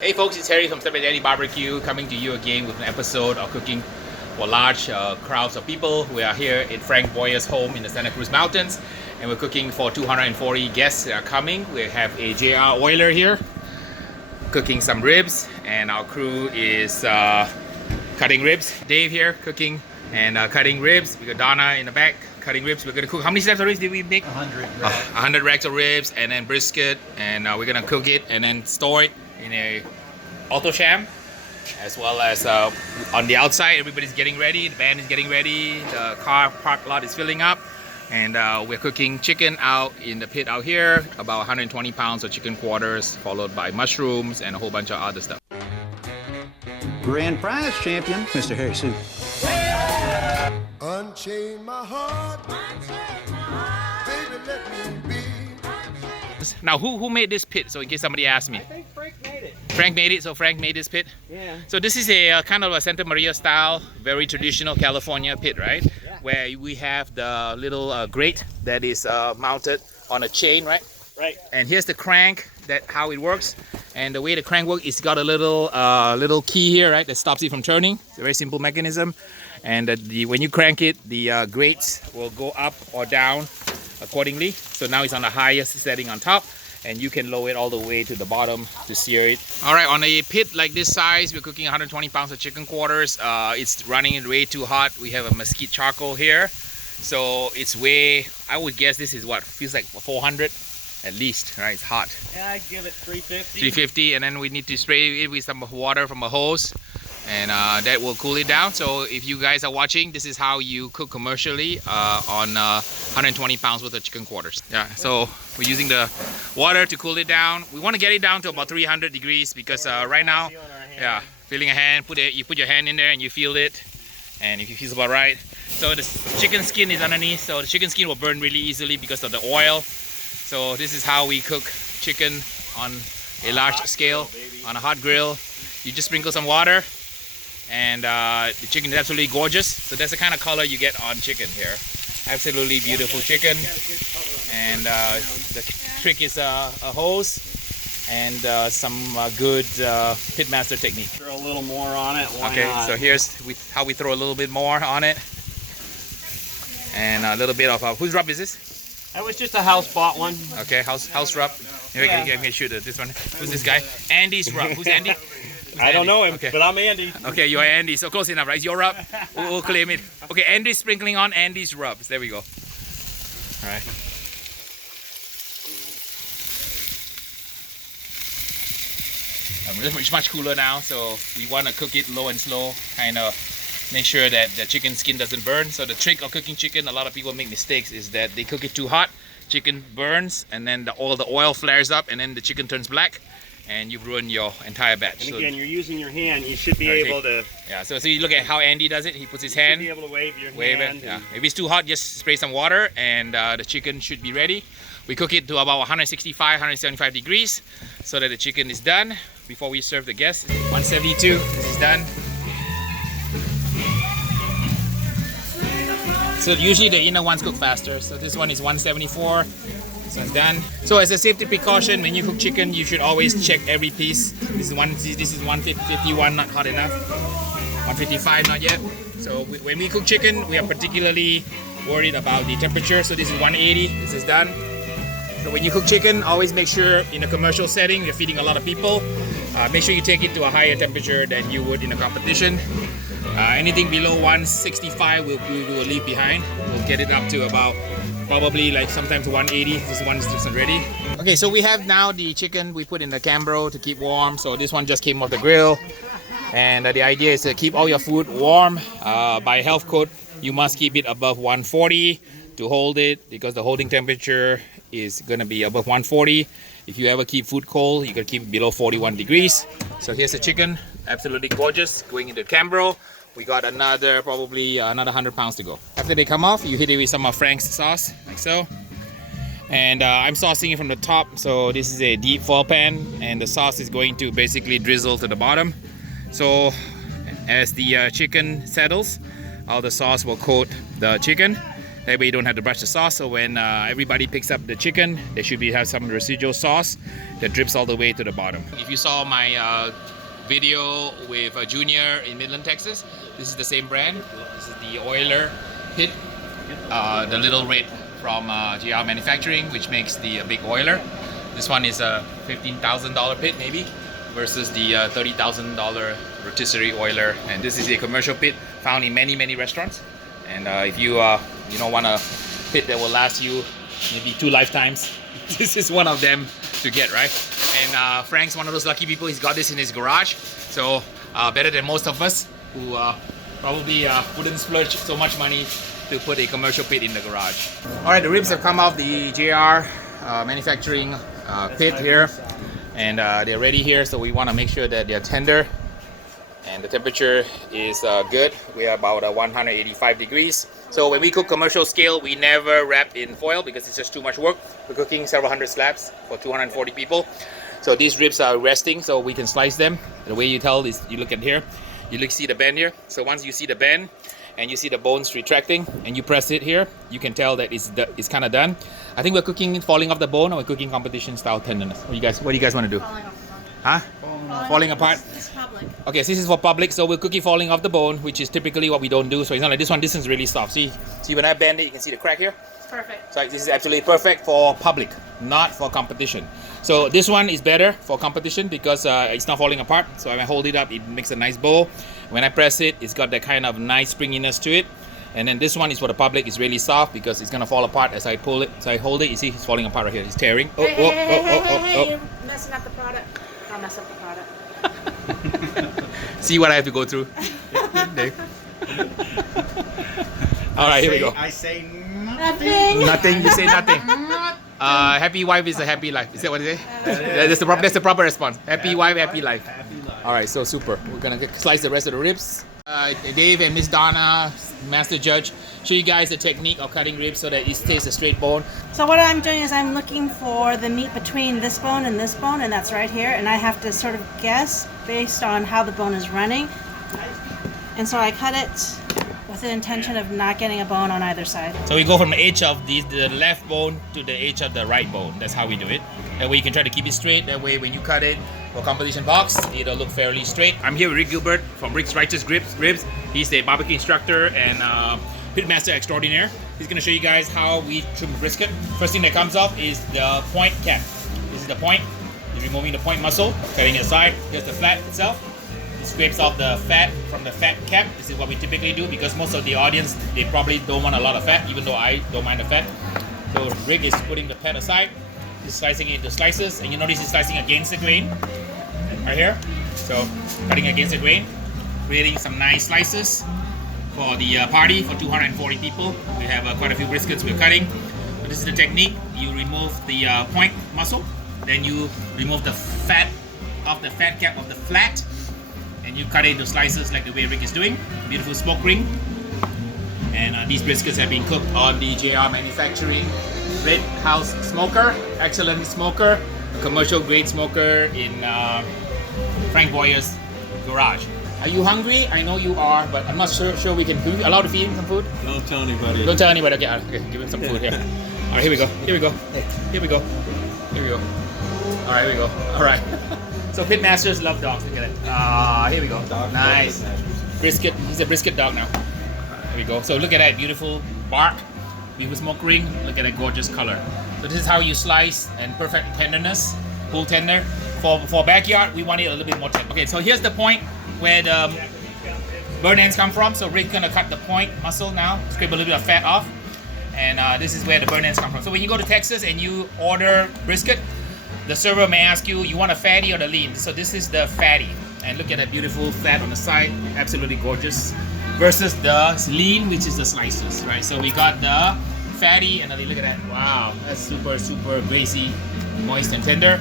Hey folks, it's Harry from Santa Cruz BBQ coming to you again with an episode of cooking for large crowds of people. We are here at Frank Boyer's home in the Santa Cruz Mountains and we're cooking for 240 guests that are coming. We have a JR oiler here cooking some ribs and our crew is cutting ribs. Dave here cooking and cutting ribs. We got Donna in the back cutting ribs. We're gonna cook, how many slabs of ribs did we make? 100 racks. 100 racks of ribs and then brisket, and we're gonna cook it and then store it in a auto sham, as well as on the outside everybody's getting ready, the band is getting ready, the car park lot is filling up, and we're cooking chicken out in the pit out here, about 120 pounds of chicken quarters, followed by mushrooms and a whole bunch of other stuff. Grand prize champion, Mr. Harry Soo. Unchain my heart, baby, let me be. Now who made this pit, so in case somebody asks me? I think Frank made it. Frank made it, so Frank made this pit? Yeah. So this is a kind of a Santa Maria style, very traditional California pit, right? Yeah. Where we have the little grate that is mounted on a chain, right? Right. And here's the crank, that how it works. And the way the crank works, it's got a little key here, right, that stops it from turning. It's a very simple mechanism. And when you crank it, the grates will go up or down accordingly. So now it's on the highest setting on top, and you can lower it all the way to the bottom to sear it. All right, on a pit like this size, we're cooking 120 pounds of chicken quarters. It's running way too hot. We have a mesquite charcoal here, so it's way, I would guess this is what feels like 400 at least, right? It's hot. Yeah, I'd give it 350. 350, and then we need to spray it with some water from a hose, and that will cool it down. So if you guys are watching, this is how you cook commercially on 120 pounds worth of chicken quarters. Yeah, so we're using the water to cool it down. We want to get it down to about 300 degrees because right now, yeah, feeling a hand, you put your hand in there and you feel it, and if it feels about right. So the chicken skin is underneath, so the chicken skin will burn really easily because of the oil. So this is how we cook chicken on a large scale, on a hot grill. You just sprinkle some water, and the chicken is absolutely gorgeous. So that's the kind of color you get on chicken here. Absolutely beautiful chicken. And the trick is a hose and some good pitmaster technique. Throw a little more on it. Why Okay, not? so here's how we throw a little bit more on it. And a little bit of, whose rub is this? That was just a house bought one. Okay, house rub. Here, Yeah. I can shoot it. This one. Who's this guy? Andy's rub. Who's Andy? I don't know him, Okay. but I'm Andy. Okay, you're Andy. So close enough, right? It's your rub. We'll claim it. Okay, Andy's sprinkling on Andy's rubs. There we go. All right. It's much cooler now, so we want to cook it low and slow, kind of make sure that the chicken skin doesn't burn. So the trick of cooking chicken, a lot of people make mistakes, is that they cook it too hot, chicken burns, and then the oil flares up, and then the chicken turns black, and you've ruined your entire batch. And So, again, you're using your hand. You should be Okay. able to. yeah, so you look at how Andy does it. He puts his Should hand, be able to wave your wave hand. it. Yeah. If it's too hot, just spray some water, and the chicken should be ready. We cook it to about 165, 175 degrees, so that the chicken is done before we serve the guests. 172. This is done. So usually the inner ones cook faster. So this one is 174. This one's done. So as a safety precaution, when you cook chicken, you should always check every piece. This is 151, not hot enough. 155, not yet. So when we cook chicken, we are particularly worried about the temperature. So this is 180. This is done. So when you cook chicken, always make sure in a commercial setting, you're feeding a lot of people. Make sure you take it to a higher temperature than you would in a competition. Anything below 165 we will leave behind. We'll get it up to about probably like sometimes 180. This one is just ready. Okay, so we have now the chicken we put in the Cambro to keep warm. So this one just came off the grill. And the idea is to keep all your food warm. By health code, you must keep it above 140 to hold it, because the holding temperature is gonna be above 140. If you ever keep food cold, you gotta keep it below 41 degrees. So here's the chicken, absolutely gorgeous, going into Cambro. We got probably another 100 pounds to go. After they come off, you hit it with some of Frank's sauce, like so. And I'm saucing it from the top, so this is a deep foil pan, and the sauce is going to basically drizzle to the bottom. So as the chicken settles, all the sauce will coat the chicken, That way you don't have to brush the sauce. So when everybody picks up the chicken, there should be have some residual sauce that drips all the way to the bottom. If you saw my video with Junior in Midland, Texas, this is the same brand. This is the Oiler pit, the little red from GR Manufacturing, which makes the big oiler. This one is a $15,000 pit maybe versus the $30,000 rotisserie oiler. And this is a commercial pit found in many restaurants. And if you don't want a pit that will last you maybe 2 lifetimes, this is one of them to get, right? And Frank's one of those lucky people. He's got this in his garage, so better than most of us who probably wouldn't splurge so much money to put a commercial pit in the garage. All right, the ribs have come off the JR Manufacturing pit here, and they're ready here. So we want to make sure that they're tender, and the temperature is good. We are about 185 degrees. So when we cook commercial scale, we never wrap in foil because it's just too much work. We're cooking several hundred slabs for 240 people. So these ribs are resting, so we can slice them. The way you tell is you look at here, you see the bend here. So once you see the bend and you see the bones retracting and you press it here, you can tell that it's kind of done. I think we're cooking falling off the bone, or we're cooking competition style tenderness. What do you guys want to do? Falling off the bone. Huh? Falling apart. This is public. Okay, so this is for public. So we're cooking falling off the bone, which is typically what we don't do. So it's not like this one. This is really soft. See when I bend it, you can see the crack here. Perfect. So this is absolutely perfect for public, not for competition. So this one is better for competition because it's not falling apart. So when I hold it up, it makes a nice bowl. When I press it, it's got that kind of nice springiness to it. And then this one is for the public. It's really soft because it's gonna fall apart as I pull it. So I hold it. You see, it's falling apart right here. It's tearing. Hey, you're messing up the product. I'll mess up the product. See what I have to go through. Dave. All right, here we go. I say Nothing. Nothing. You say nothing. Happy wife is a happy life. Is that what it is? That's the proper response. Happy wife, happy life. All right, so super. We're gonna slice the rest of the ribs. Dave and Miss Donna, master judge, show you guys the technique of cutting ribs so that it stays a straight bone. So what I'm doing is I'm looking for the meat between this bone, and that's right here. And I have to sort of guess based on how the bone is running. And so I cut it with the intention of not getting a bone on either side. So we go from the edge of the left bone to the edge of the right bone. That's how we do it. That way you can try to keep it straight. That way when you cut it for competition box, it'll look fairly straight. I'm here with Rick Gilbert from Rick's Righteous Ribs. He's a barbecue instructor and pitmaster extraordinaire. He's going to show you guys how we trim brisket. First thing that comes off is the point cap. This is the point. You're removing the point muscle, cutting it aside. Here's the flat itself. It scrapes off the fat from the fat cap. This is what we typically do because most of the audience, they probably don't want a lot of fat, even though I don't mind the fat. So Rick is putting the fat aside. He's slicing it into slices, and you notice he's slicing against the grain right here. So cutting against the grain, creating some nice slices for the party for 240 people. We have quite a few briskets we're cutting. So this is the technique. You remove the point muscle, then you remove the fat off the fat cap of the flat, and you cut it into slices like the way Rick is doing. Beautiful smoke ring. And these briskets have been cooked on the JR Manufacturing Red House Smoker. Excellent smoker, a commercial grade smoker in Frank Boyer's garage. Are you hungry? I know you are, but I'm not sure we can feed. Allowed to feed him some food? Don't tell anybody. Don't tell anybody. Okay, give him some food here. All right, here we go. Here we go. Here we go. Here we go. All right, here we go. All right. So pitmasters love dogs. Look at it. Here we go. Nice. Brisket. He's a brisket dog now. There we go. So look at that beautiful bark. Beautiful smoke ring. Look at that gorgeous color. So this is how you slice and perfect tenderness. Full tender. For backyard, we want it a little bit more tender. Okay, so here's the point where the burn ends come from. So Rick's gonna cut the point muscle now. Scrape a little bit of fat off. And this is where the burn ends come from. So when you go to Texas and you order brisket, the server may ask you, you want a fatty or the lean? So this is the fatty. And look at that beautiful fat on the side. Absolutely gorgeous. Versus the lean, which is the slices, right? So we got the fatty, and look at that. Wow, that's super, super greasy, moist and tender.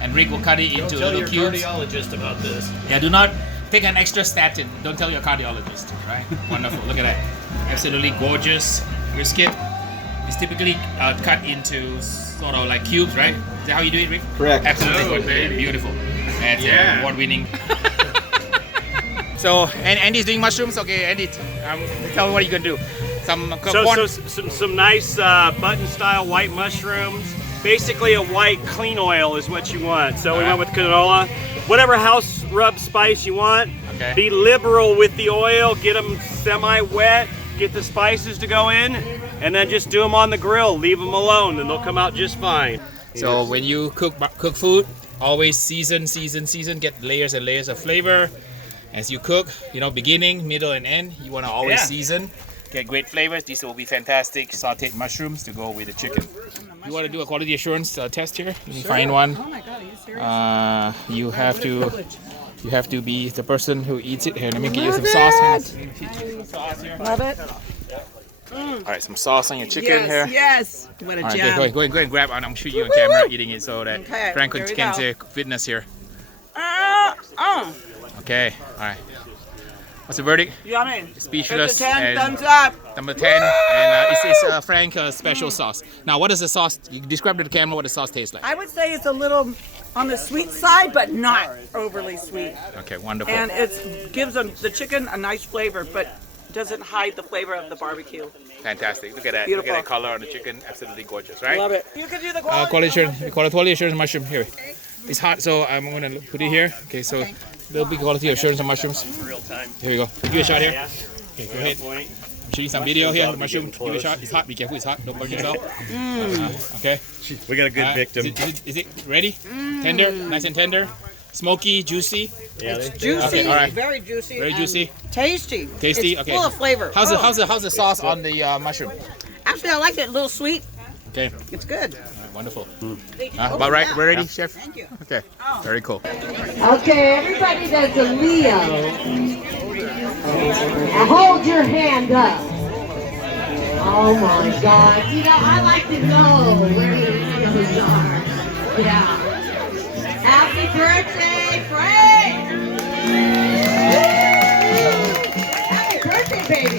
And Rick will cut it into little cubes. Tell your cardiologist about this. Yeah, do not take an extra statin. Don't tell your cardiologist, right? Wonderful, look at that. Absolutely gorgeous brisket. It's typically cut into sort of like cubes, right? Is that how you do it, Rick? Correct. Absolutely, very beautiful. That's award-winning. So, and Andy's doing mushrooms. Okay, Andy, tell me what you can do. Some So, corn. some nice button-style white mushrooms. Basically, a white clean oil is what you want. So we went with canola. Whatever house rub spice you want. Okay. Be liberal with the oil. Get them semi-wet. Get the spices to go in, and then just do them on the grill. Leave them alone, and they'll come out just fine. So when you cook food, always season. Get layers and layers of flavor. As you cook, you know, beginning, middle, and end, you want to always season. Get great flavors. These will be fantastic sauteed mushrooms to go with the chicken. You want to do a quality assurance test here? Let me find one. Oh my God, are you serious? You have to be the person who eats it. Here, let me get you some sauce. Love it. All right, some sauce on your chicken here. Yes. What a All right, gem. go ahead and grab. I'm shooting you on camera eating it so that Okay, Frank here we can go. say witness here. Okay, all right. What's the verdict? Yummy. Speechless. It's a 10, and thumbs up. Number 10, and it's Frank special sauce. Now, what does the sauce? You describe to the camera what the sauce tastes like. I would say it's a little on the sweet side, but not overly sweet. Okay, wonderful. And it gives the chicken a nice flavor, but doesn't hide the flavor of the barbecue. Fantastic. Look at that. Beautiful. Look at that color on the chicken. Absolutely gorgeous, right? Love it. You can do the Quality assurance mushroom here. It's hot, so I'm gonna put it here. Okay, so little bit quality assurance on mushrooms. Real time. Here we go. Give you a shot here. Okay, go ahead. Point. I'm shooting some video here. The mushroom. Give it a shot. It's hot. Be careful. It's hot. Don't burn yourself. Okay. We got a good victim. Is it ready? Tender, nice and tender, smoky, juicy. Yeah, Juicy, Okay, all right. very juicy. Very and juicy. Tasty. Tasty. It's Okay. full of flavor. How's Oh. the sauce on the mushroom? Actually, I like it. A little sweet. Okay. It's good. Wonderful. About right. We're ready, chef. Thank you. Okay. Very cool. Okay, everybody that's a Leo, hold your hand up. Oh my God. You know, I like to know where your Leos are. Yeah. Happy birthday, Frank! Happy birthday, baby.